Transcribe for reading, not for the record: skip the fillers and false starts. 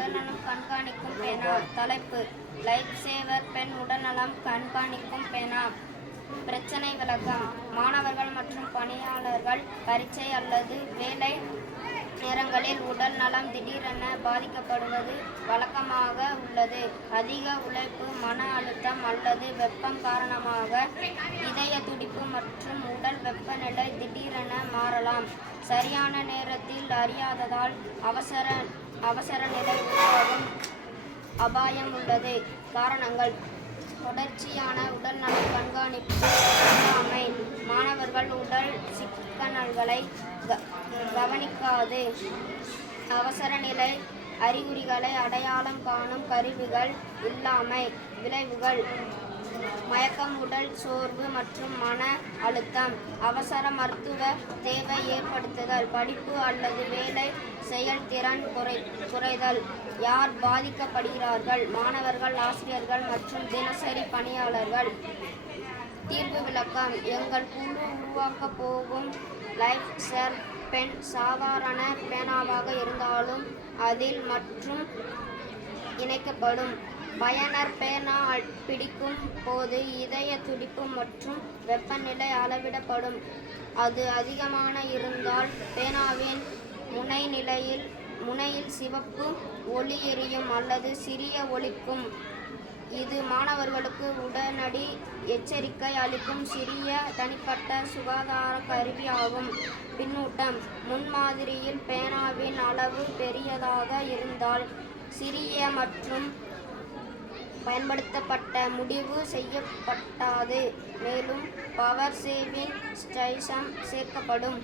உடல்நலம் கண்காணிக்கும் பேனா. தலைப்பு: லைஃப் சேவர் பென் உடல்நலம் கண்காணிக்கும் பேனா. பிரச்சனை விளக்கம்: மாணவர்கள் மற்றும் பணியாளர்கள் பரீட்சை அல்லது வேலை நேரங்களில் உடல் நலம் திடீரென பாதிக்கப்படுவது வழக்கமாக உள்ளது. அதிக உழைப்பு, மன அழுத்தம் அல்லது வெப்பம் காரணமாக இதய துடிப்பு மற்றும் உடல் வெப்பநிலை திடீரென மாறலாம். சரியான நேரத்தில் அறியாததால் அவசர நிலை உருவாகும் அபாயம் உள்ளது. காரணங்கள்: தொடர்ச்சியான உடல் நல கண்காணிப்பு இல்லாமை, மாணவர்கள் உடல் சிக்கல்களை கவனிக்காது, அவசர நிலை அறிகுறிகளை அடையாளம் காணும் கருவிகள் இல்லாமை. விளைவுகள்: மயக்கம், உடல் சோர்வு மற்றும் மன அழுத்தம், அவசர மருத்துவ தேவை ஏற்படுத்துதல், படிப்பு அல்லது வேலை செயல்திறன் குறைதல். யார் பாதிக்கப்படுகிறார்கள்? மாணவர்கள், ஆசிரியர்கள் மற்றும் தினசரி பணியாளர்கள். தீர்வு விளக்கம்: எங்கள் குழு உருவாக்கப் போகும் லைஃப் சேவர் பென் சாதாரண பேனாவாக இருந்தாலும் அதில் மற்றும் இணைக்கப்படும். பயனர் பேனா பிடிக்கும் போது இதய துடிப்பு மற்றும் வெப்பநிலை அளவிடப்படும். அது அதிகமாக இருந்தால் பேனாவின் முனையில் சிவப்பு ஒளி எரியும் அல்லது சிறிய ஒலிக்கும். இது மாணவர்களுக்கு உடனடி எச்சரிக்கை அளிக்கும் சிறிய தனிப்பட்ட சுகாதார கருவியாகும். பின்னூட்டம்: முன்மாதிரியில் பேனாவின் அளவு பெரியதாக இருந்தால் சிறிய மற்றும் பயன்படுத்தப்பட்ட முடிவு செய்யப்படாது. மேலும் பவர் சேவிங் ஸ்டேஷன் சேர்க்கப்படும்.